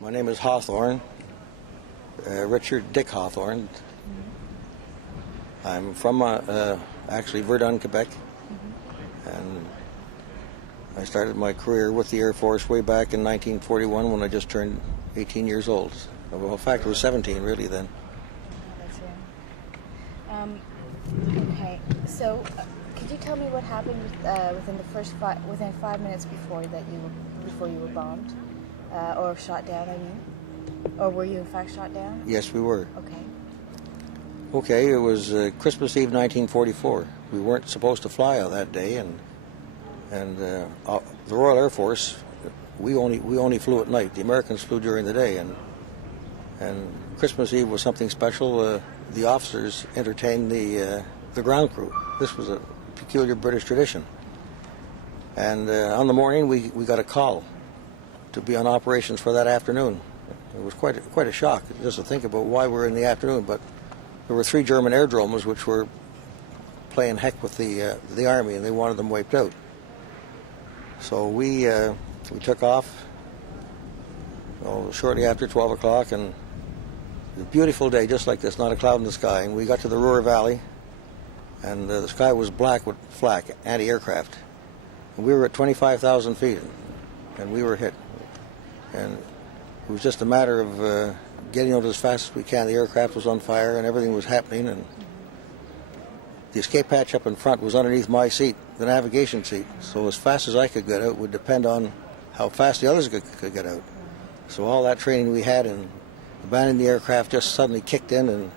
My name is Hawthorne, Richard Dick Hawthorne. I'm from actually Verdun, Quebec, and I started my career with the Air Force way back in 1941 when I just turned 18 years old. Well, in fact, I was 17 really then. That's right. Okay, so could you tell me what happened within 5 minutes before you were bombed, or shot down? I mean, or were you in fact shot down? Yes, we were. Okay. Okay, it was Christmas Eve 1944. We weren't supposed to fly on that day, and the Royal Air Force, we only flew at night. The Americans flew during the day, and Christmas Eve was something special. The officers entertained the ground crew. This was a peculiar British tradition. And on the morning, we got a call to be on operations for that afternoon. It was quite a shock just to think about why we're in the afternoon, but there were 3 German aerodromes which were playing heck with the army, and they wanted them wiped out. So we took off shortly after 12 o'clock, and it was a beautiful day, just like this, not a cloud in the sky. And we got to the Ruhr Valley, and the sky was black with flak, anti-aircraft. And we were at 25,000 feet, and we were hit. And it was just a matter of getting out as fast as we can. The aircraft was on fire, and everything was happening, and the escape hatch up in front was underneath my seat, the navigation seat. So as fast as I could get out would depend on how fast the others could get out. So all that training we had in abandoning the aircraft just suddenly kicked in, and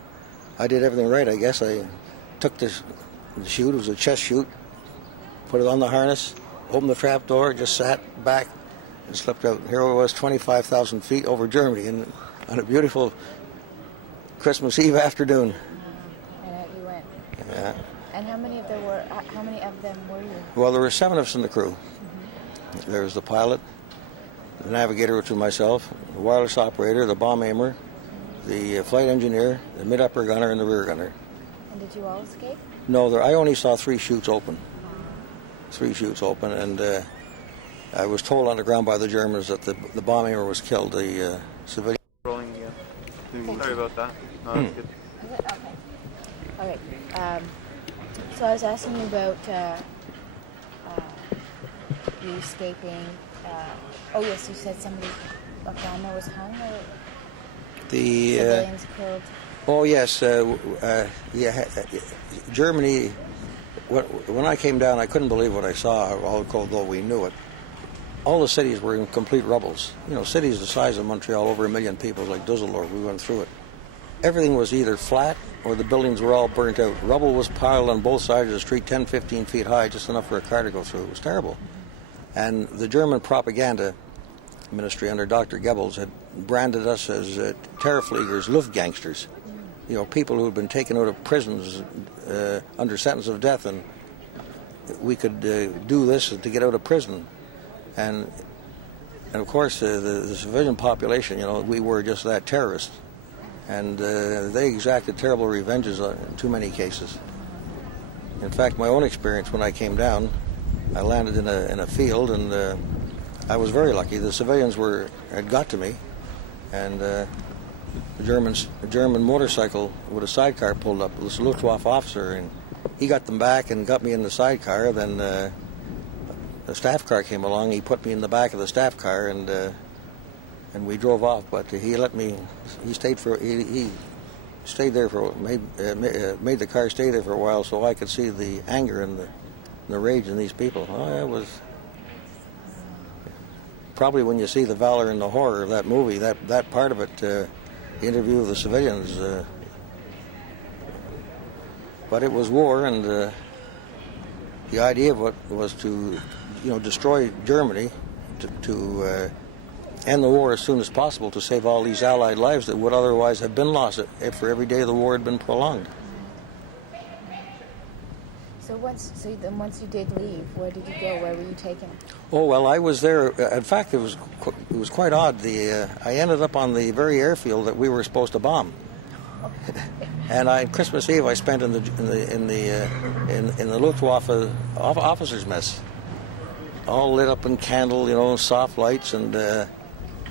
I did everything right, I guess. I took the chute, it was a chest chute, put it on the harness, opened the trap door, just sat back and slipped out. Here I was, 25,000 feet over Germany, and on a beautiful Christmas Eve afternoon. And out you went. Yeah. And how many of them were you? Well, there were 7 of us in the crew. There was the pilot, the navigator, which was myself, the wireless operator, the bomb aimer, the flight engineer, the mid-upper gunner, and the rear gunner. And did you all escape? No, I only saw 3 chutes open. 3 chutes open, and I was told on the ground by the Germans that the bomb aimer was killed. The civilian. Rolling again. Sorry about that. No, that's good. Is it? Okay. All right. So I was asking you about you escaping. Oh yes, you said a bomber was hung, or civilians killed. Oh yes, yeah. Germany. When I came down, I couldn't believe what I saw, although we knew it. All the cities were in complete rubbles. You know, cities the size of Montreal, over 1 million people, like Dusseldorf, we went through it. Everything was either flat or the buildings were all burnt out. Rubble was piled on both sides of the street, 10, 15 feet high, just enough for a car to go through. It was terrible. And the German propaganda ministry under Dr. Goebbels had branded us as Terrorfliegers, Luftgangsters. You know, people who had been taken out of prisons under sentence of death, and we could do this to get out of prison. And of course, the civilian population, you know, we were just that, terrorists. And they exacted terrible revenges in too many cases. In fact, my own experience when I came down, I landed in a field, and I was very lucky. The civilians had got to me, and a German motorcycle with a sidecar pulled up. This Luftwaffe officer, and he got them back and got me in the sidecar. Then the staff car came along. He put me in the back of the staff car, and we drove off. But he let me. He stayed there for made the car stay there for a while, so I could see the anger and the rage in these people. Oh, it was probably, when you see the valor and the horror of that movie, that part of it, the interview of the civilians. But it was war, and the idea of it was to, destroy Germany, to end the war as soon as possible, to save all these Allied lives that would otherwise have been lost if for every day the war had been prolonged. So once you did leave, where did you go? Where were you taken? Oh, well, I was there. In fact, it was quite odd. I ended up on the very airfield that we were supposed to bomb. And Christmas Eve I spent in the Luftwaffe officers' mess, all lit up in candle, soft lights, and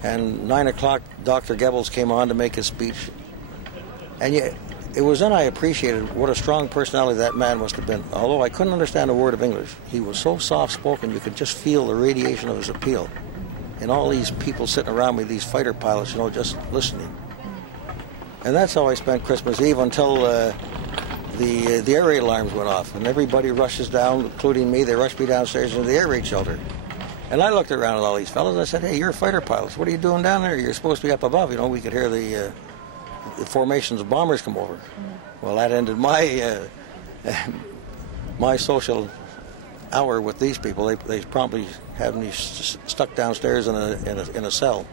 And 9 o'clock, Dr. Goebbels came on to make his speech. And yet, it was then I appreciated what a strong personality that man must have been. Although I couldn't understand a word of English, he was so soft-spoken, you could just feel the radiation of his appeal. And all these people sitting around me, these fighter pilots, just listening. And that's how I spent Christmas Eve until the air raid alarms went off. And everybody rushes down, including me. They rushed me downstairs into the air raid shelter. And I looked around at all these fellas and I said, hey, you're fighter pilots. What are you doing down there? You're supposed to be up above. We could hear the formations of bombers come over. Well, that ended my my social hour with these people. They promptly had me stuck downstairs in a cell.